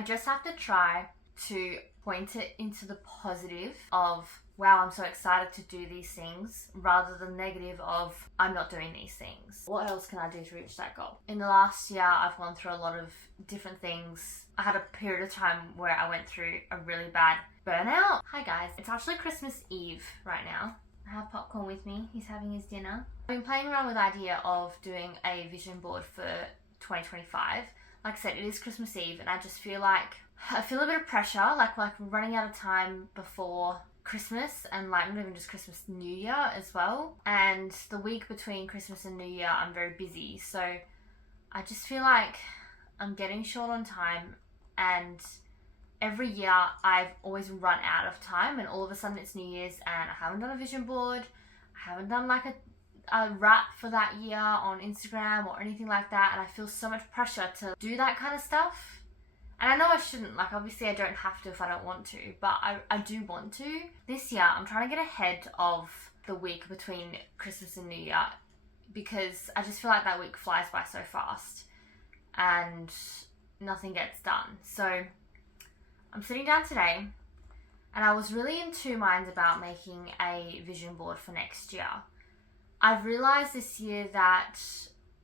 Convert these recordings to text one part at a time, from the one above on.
I just have to try to point it into the positive of, wow, I'm so excited to do these things, rather than negative of, I'm not doing these things. What else can I do to reach that goal? In the last year, I've gone through a lot of different things. I had a period of time where I went through a really bad burnout. Hi guys, it's actually Christmas Eve right now. I have popcorn with me, he's having his dinner. I've been playing around with the idea of doing a vision board for 2025. Like I said, it is Christmas Eve and I just feel like, I feel a bit of pressure, like we're running out of time before Christmas, and like not even just Christmas, New Year as well. And the week between Christmas and New Year, I'm very busy. So I just feel like I'm getting short on time, and every year I've always run out of time, and all of a sudden it's New Year's and I haven't done a vision board. I haven't done like a wrap for that year on Instagram or anything like that, and I feel so much pressure to do that kind of stuff. And I know I shouldn't, like obviously I don't have to if I don't want to, but I do want to. This year I'm trying to get ahead of the week between Christmas and New Year, because I just feel like that week flies by so fast and nothing gets done. So I'm sitting down today and I was really in two minds about making a vision board for next year. I've realised this year that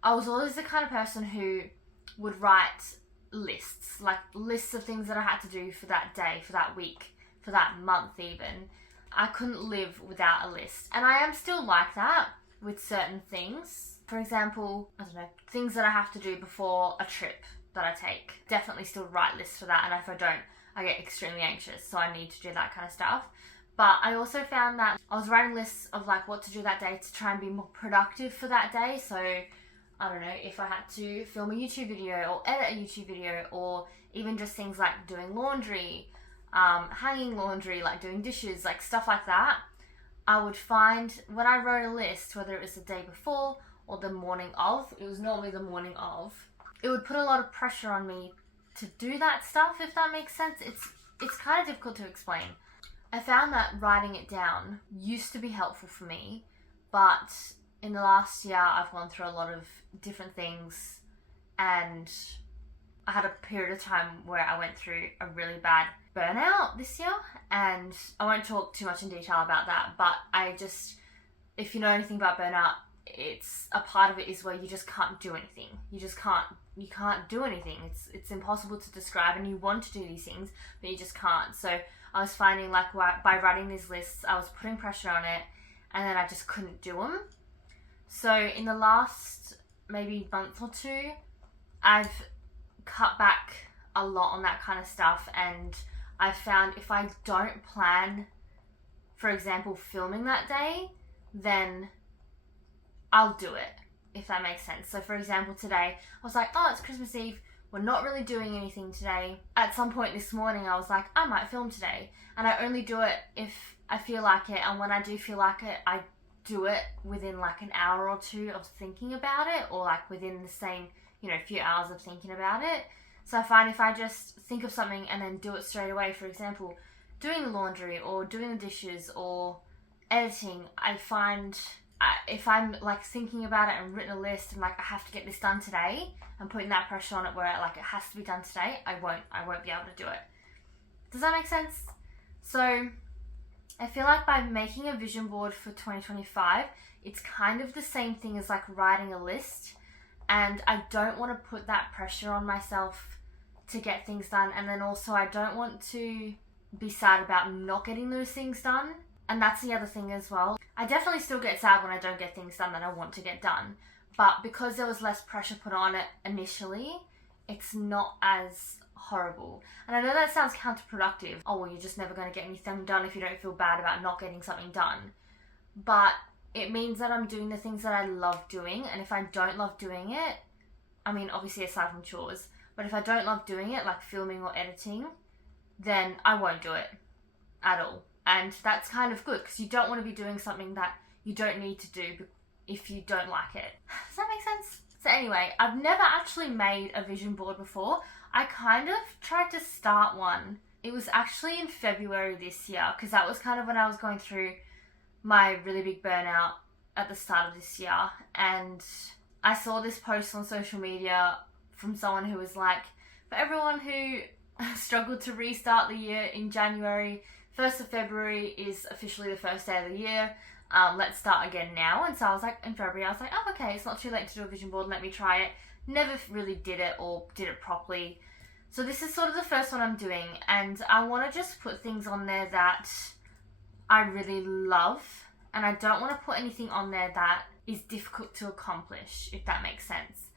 I was always the kind of person who would write lists, like lists of things that I had to do for that day, for that week, for that month even. I couldn't live without a list. And I am still like that with certain things. For example, I don't know, things that I have to do before a trip that I take. Definitely still write lists for that, and if I don't, I get extremely anxious, so I need to do that kind of stuff. But I also found that I was writing lists of like what to do that day to try and be more productive for that day. So I don't know, if I had to film a YouTube video or edit a YouTube video, or even just things like doing laundry, hanging laundry, like doing dishes, like stuff like that, I would find when I wrote a list, whether it was the day before or the morning of, it was normally the morning of, it would put a lot of pressure on me to do that stuff, if that makes sense. It's kind of difficult to explain. I found that writing it down used to be helpful for me, but in the last year I've gone through a lot of different things, and I had a period of time where I went through a really bad burnout this year, and I won't talk too much in detail about that, but if you know anything about burnout, it's a part of it is where you just can't do anything. You can't do anything. It's impossible to describe, and you want to do these things, but you just can't. So I was finding like by writing these lists, I was putting pressure on it, and then I just couldn't do them. So in the last maybe month or two, I've cut back a lot on that kind of stuff, and I found if I don't plan, for example, filming that day, then I'll do it, if that makes sense. So for example, today, I was like, oh, it's Christmas Eve, we're not really doing anything today. At some point this morning, I was like, I might film today. And I only do it if I feel like it, and when I do feel like it, I do it within like an hour or two of thinking about it, or like within the same, few hours of thinking about it. So I find if I just think of something and then do it straight away, for example, doing the laundry or doing the dishes or editing, I find if I'm like thinking about it and written a list and like I have to get this done today and putting that pressure on it where like it has to be done today, I won't be able to do it. Does that make sense? So I feel like by making a vision board for 2025, it's kind of the same thing as like writing a list, and I don't want to put that pressure on myself to get things done, and then also I don't want to be sad about not getting those things done. And that's the other thing as well. I definitely still get sad when I don't get things done that I want to get done, but because there was less pressure put on it initially, it's not as horrible. And I know that sounds counterproductive. Oh, well, you're just never going to get anything done if you don't feel bad about not getting something done. But it means that I'm doing the things that I love doing, and if I don't love doing it, I mean, obviously aside from chores, but if I don't love doing it, like filming or editing, then I won't do it at all. And that's kind of good, because you don't want to be doing something that you don't need to do if you don't like it. Does that make sense? So anyway, I've never actually made a vision board before. I kind of tried to start one. It was actually in February this year, because that was kind of when I was going through my really big burnout at the start of this year. And I saw this post on social media from someone who was like, for everyone who struggled to restart the year in January. 1st of February is officially the first day of the year. Let's start again now. And so I was like, in February, I was like, oh, okay, it's not too late to do a vision board. Let me try it. Never really did it or did it properly. So this is sort of the first one I'm doing. And I want to just put things on there that I really love. And I don't want to put anything on there that is difficult to accomplish, if that makes sense.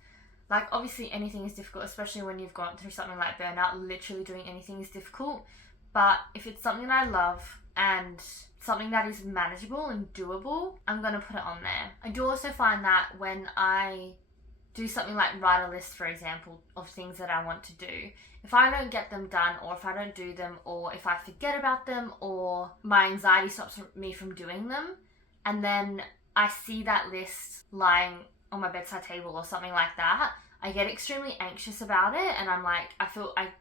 Like, obviously anything is difficult, especially when you've gone through something like burnout. Literally doing anything is difficult. But if it's something I love and something that is manageable and doable, I'm going to put it on there. I do also find that when I do something like write a list, for example, of things that I want to do, if I don't get them done, or if I don't do them, or if I forget about them, or my anxiety stops me from doing them, and then I see that list lying on my bedside table or something like that, I get extremely anxious about it, and I'm like, I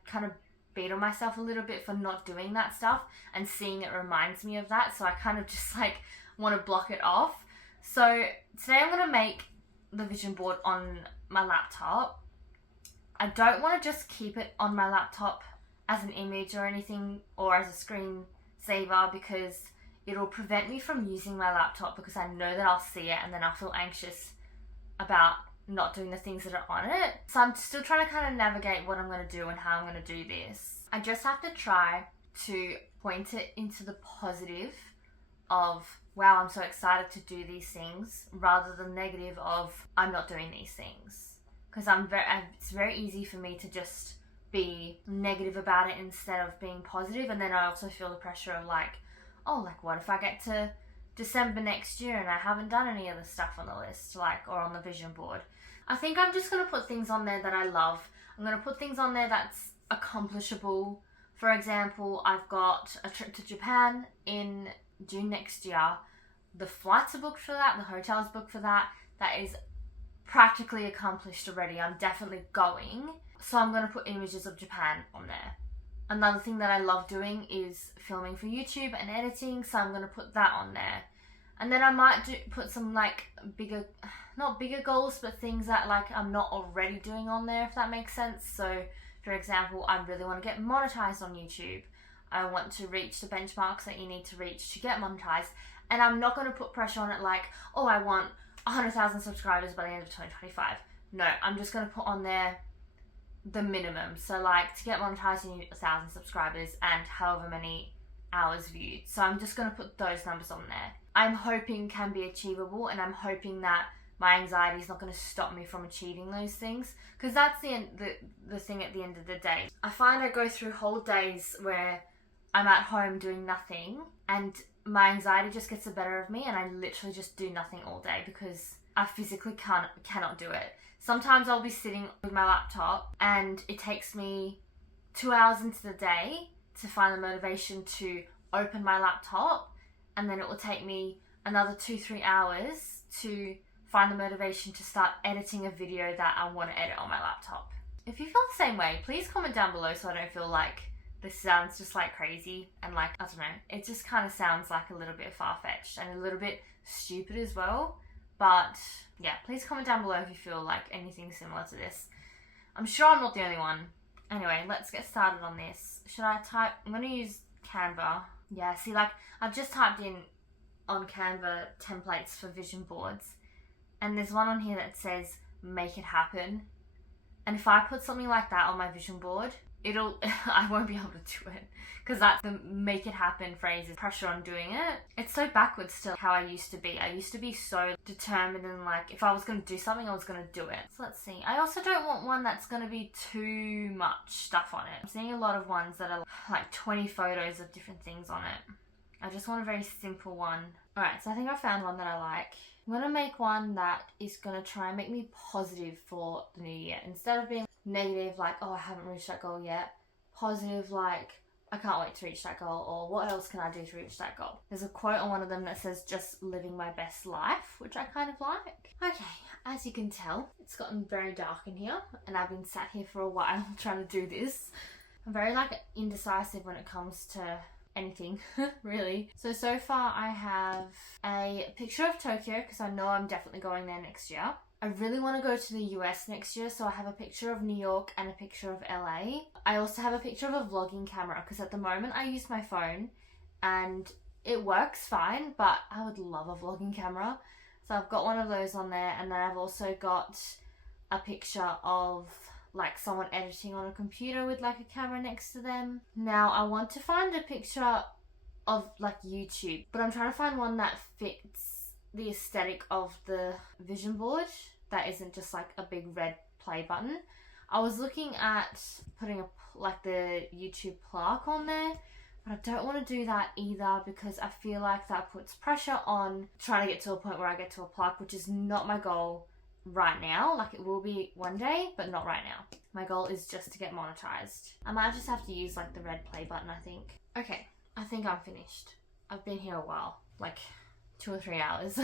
kind of beat on myself a little bit for not doing that stuff, and seeing it reminds me of that, so I kind of just like want to block it off. So today I'm going to make the vision board on my laptop. I don't want to just keep it on my laptop as an image or anything, or as a screen saver, because it'll prevent me from using my laptop, because I know that I'll see it and then I'll feel anxious about not doing the things that are on it. So I'm still trying to kind of navigate what I'm going to do and how I'm going to do this. I just have to try to point it into the positive of, wow, I'm so excited to do these things, rather than negative of, I'm not doing these things. Because it's very easy for me to just be negative about it instead of being positive. And then I also feel the pressure of like, oh, like what if I get to December next year and I haven't done any of the stuff on the list, like, or on the vision board. I think I'm just going to put things on there that I love. I'm going to put things on there that's accomplishable. For example, I've got a trip to Japan in June next year. The flights are booked for that, the hotel's booked for that. That is practically accomplished already. I'm definitely going. So I'm going to put images of Japan on there. Another thing that I love doing is filming for YouTube and editing, so I'm going to put that on there. And then I might put some like not bigger goals, but things that like I'm not already doing on there, if that makes sense. So for example, I really want to get monetized on YouTube. I want to reach the benchmarks that you need to reach to get monetized. And I'm not going to put pressure on it like, oh, I want 100,000 subscribers by the end of 2025. No, I'm just going to put on there the minimum. So like, to get monetized you need 1,000 subscribers and however many hours viewed. So I'm just going to put those numbers on there. I'm hoping can be achievable, and I'm hoping that my anxiety is not going to stop me from achieving those things, because that's the thing at the end of the day. I find I go through whole days where I'm at home doing nothing, and my anxiety just gets the better of me, and I literally just do nothing all day because I physically cannot do it. Sometimes I'll be sitting with my laptop and it takes me 2 hours into the day to find the motivation to open my laptop, and then it will take me another 2-3 hours to find the motivation to start editing a video that I want to edit on my laptop. If you feel the same way, please comment down below so I don't feel like this sounds just like crazy and like, I don't know, it just kind of sounds like a little bit far-fetched and a little bit stupid as well. But yeah, please comment down below if you feel like anything similar to this. I'm sure I'm not the only one. Anyway, let's get started on this. Should I type? I'm going to use Canva. Yeah, see, like, I've just typed in on Canva templates for vision boards, and there's one on here that says make it happen. And if I put something like that on my vision board, I won't be able to do it, because that's the make it happen phrase, is pressure on doing it. It's so backwards to how I used to be. I used to be so determined, and like, if I was going to do something, I was going to do it. So let's see. I also don't want one that's going to be too much stuff on it. I'm seeing a lot of ones that are like 20 photos of different things on it. I just want a very simple one. Alright, so I think I found one that I like. I'm going to make one that is going to try and make me positive for the new year. Instead of being negative, like, oh, I haven't reached that goal yet. Positive, like, I can't wait to reach that goal, or what else can I do to reach that goal? There's a quote on one of them that says, just living my best life, which I kind of like. Okay, as you can tell, it's gotten very dark in here, and I've been sat here for a while trying to do this. I'm very, like, indecisive when it comes to anything, really. So far I have a picture of Tokyo, because I know I'm definitely going there next year. I really want to go to the US next year, so I have a picture of New York and a picture of LA. I also have a picture of a vlogging camera because at the moment I use my phone and it works fine, but I would love a vlogging camera. So I've got one of those on there, and then I've also got a picture of like someone editing on a computer with like a camera next to them. Now I want to find a picture of like YouTube, but I'm trying to find one that fits the aesthetic of the vision board that isn't just like a big red play button. I was looking at putting like the YouTube plaque on there, but I don't want to do that either because I feel like that puts pressure on trying to get to a point where I get to a plaque, which is not my goal right now. Like it will be one day, but not right now. My goal is just to get monetized. I might just have to use like the red play button, I think. Okay, I think I'm finished. I've been here a while, like 2 or 3 hours.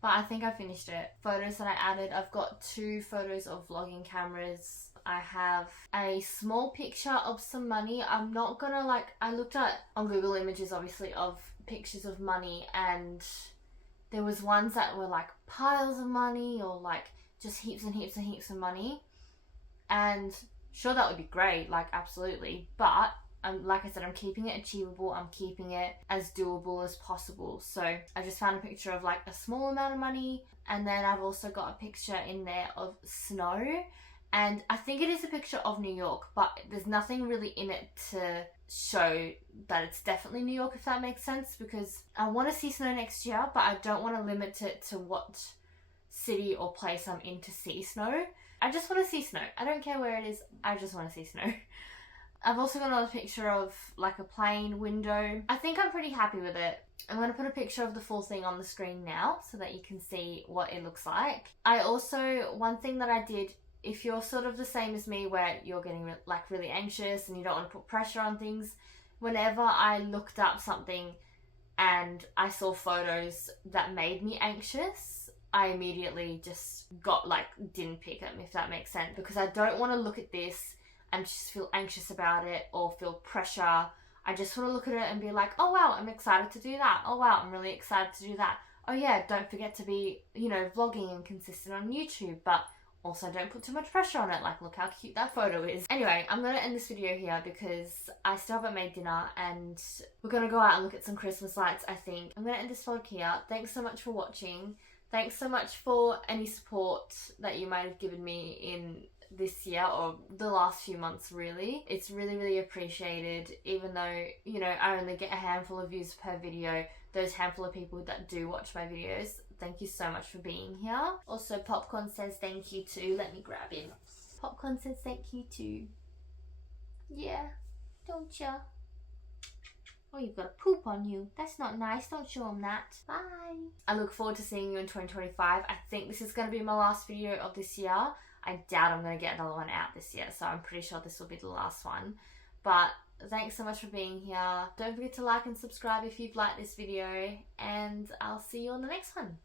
But I think I finished it. Photos that I added, I've got 2 photos of vlogging cameras. I have a small picture of some money. I'm not gonna like, I looked at on Google Images obviously of pictures of money, and there was ones that were like piles of money or like just heaps and heaps and heaps of money. And sure, that would be great, like absolutely. But like I said, I'm keeping it achievable. I'm keeping it as doable as possible. So I just found a picture of like a small amount of money. And then I've also got a picture in there of snow. And I think it is a picture of New York, but there's nothing really in it to show that it's definitely New York, if that makes sense, because I want to see snow next year, but I don't want to limit it to what city or place I'm in to see snow. I just want to see snow. I don't care where it is. I just want to see snow. I've also got another picture of like a plane window. I think I'm pretty happy with it. I'm going to put a picture of the full thing on the screen now so that you can see what it looks like. I also, one thing that I did, if you're sort of the same as me where you're getting like really anxious and you don't want to put pressure on things, whenever I looked up something and I saw photos that made me anxious, I immediately just didn't pick them, if that makes sense, because I don't want to look at this and just feel anxious about it or feel pressure. I just want to look at it and be like, oh wow, I'm excited to do that. Oh wow, I'm really excited to do that. Oh yeah, don't forget to be, vlogging and consistent on YouTube, but also don't put too much pressure on it. Like, look how cute that photo is. Anyway, I'm going to end this video here because I still haven't made dinner and we're going to go out and look at some Christmas lights, I think. I'm going to end this vlog here. Thanks so much for watching. Thanks so much for any support that you might have given me in this year or the last few months, really. It's really, really appreciated, even though, I only get a handful of views per video. Those handful of people that do watch my videos, thank you so much for being here. Also, Popcorn says thank you too. Let me grab him. Popcorn says thank you too. Yeah, don't ya? Oh, you've got a poop on you. That's not nice. Don't show him that. Bye. I look forward to seeing you in 2025. I think this is going to be my last video of this year. I doubt I'm going to get another one out this year, so I'm pretty sure this will be the last one. But thanks so much for being here. Don't forget to like and subscribe if you've liked this video, and I'll see you on the next one.